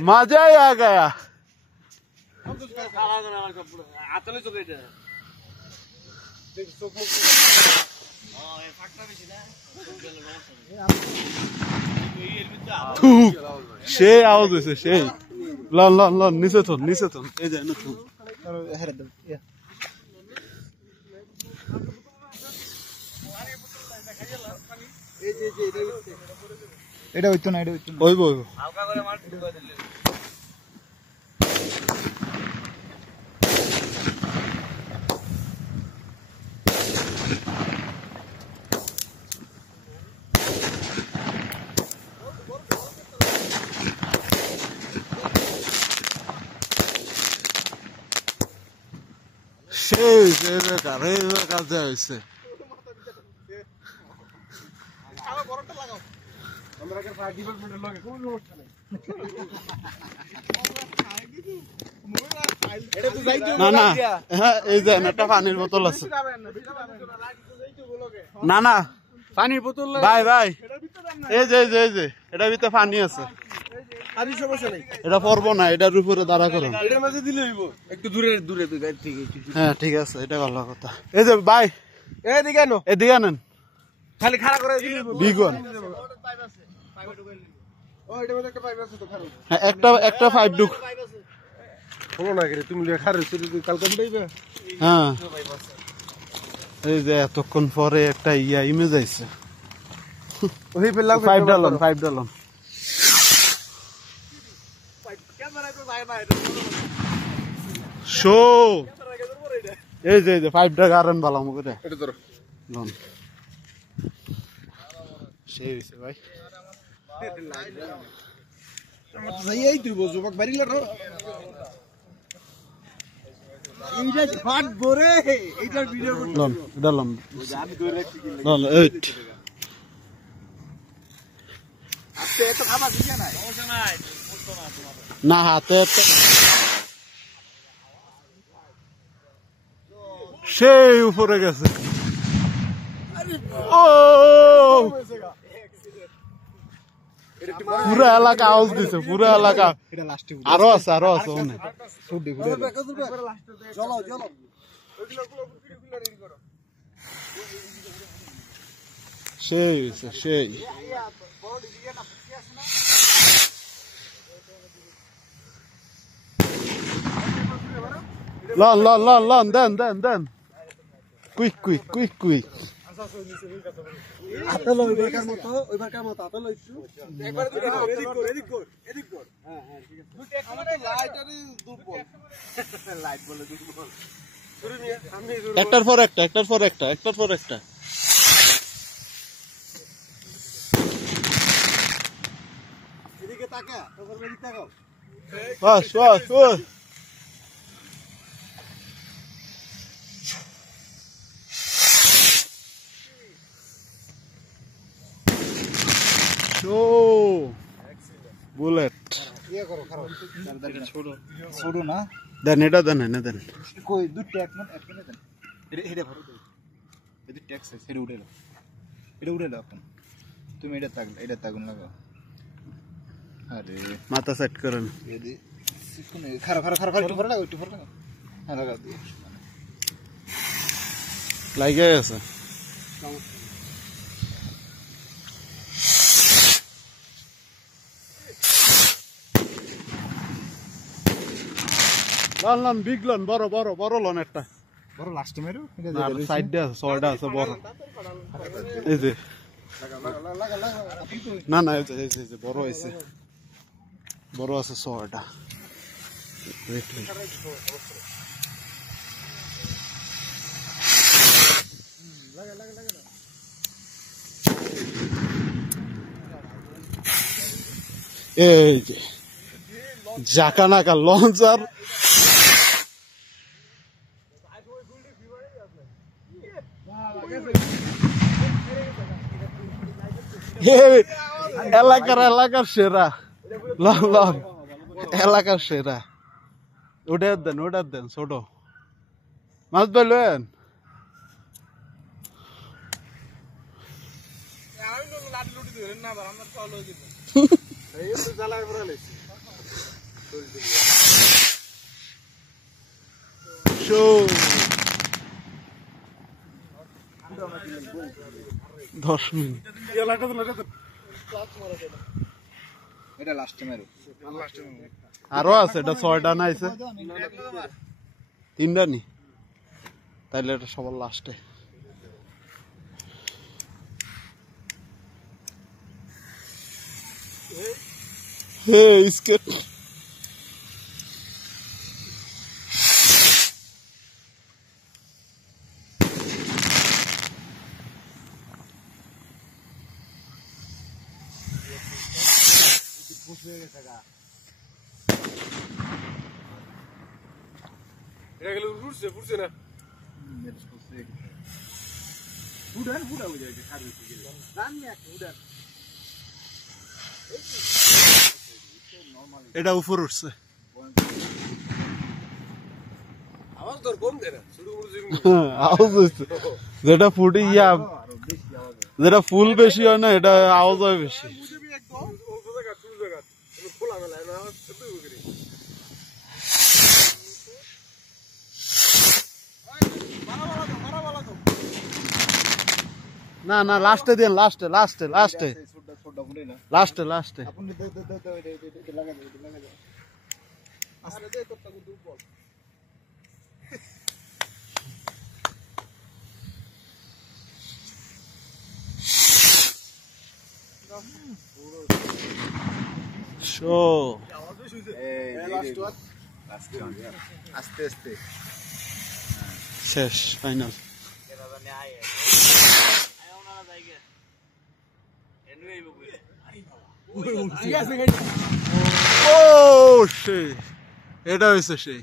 मजा ही आ गया। সে আওয়াজ হয়েছে সেই লন লন লন নিচে থন এই যায় না থন এটা হইতো না ওইব সেই কাজে হয়েছে না না হ্যাঁ এই যে একটা পানির বোতল আছে না না পানির বোতল ভাই ভাই এই যে এটার ভিতরে পানি আছে এটা পড়বো না এটার উপরে দাঁড়া করো একটু দূরে হ্যাঁ ঠিক আছে এটা ভালো কথা এই যে ভাই এদিকে আনেন খালি খাড়া করে বিগন একটা পাইপ ঢুক তুমি কালকে হ্যাঁ এই যে এতক্ষণ পরে একটা ইমেজ আইছে পাইপ ডালন শো এই যে পাইপটা গারেন ভালো করে সেই হয়েছে ভাই না হাতে সেই উপরে গেছে ও পুরা এলাকা আওয়াজ দিছে পুরা এলাকা আরো আছে অনেক সেই লন দেন কুইক একটার পর একটা বাস বুলেট ছোট না দেন এটা দেন কই দুটো এক মিনিট দেন এটা ভরো এটা ট্যাক্স আছে এটা উড়ে দাও এখন তুমি এটা তাগুন লাগাও আরে মাথা সেট করেন এদি শুনে খারাপ একটু ভরে লাগাও হ্যাঁ লাগাও দিয়ে লাগে আছে লন বিগ লন বড় লন একটা বড় লাস্ট মেরো সাইড দিয়ে আছে ছয়টা আছে বড় এই যে না এই যে বড় হয়েছে বড় আছে ছয়টা এই যে জাকানাকা লঞ্চার এলাকার সেরা লন এলাকার সেরা ওটার দেন ছোট মাছ পাইলেন Show. 10 মিনিট এটা লাস্টে মেরো আরো আছে এটা 6টা না আছে 3টা নি তাইলে এটা সবার লাস্টে হে স্কেট এটা গেল ফুটছে না উড়ান পুরা হয়ে যায় খাবে রান না উড়ান এটা উপর উঠছে আওয়াজ তোর কম দে না শুরু করে আওয়াজ হচ্ছে যেটা ফুটি ইয়া যেটা ফুল বেশি হয় না এটা আওয়াজ হয় বেশি না না লাস্টে দেন লাস্টে লাস্টে লাস্টে ছোটটা ফুটে না লাস্টে লাস্টে আপনি দে লাগা দে আসলে দে তোরটা কিন্তু বল শো আস্তে আস্তে শেষ ফাইনাল ও সেই এটা হয়েছে সেই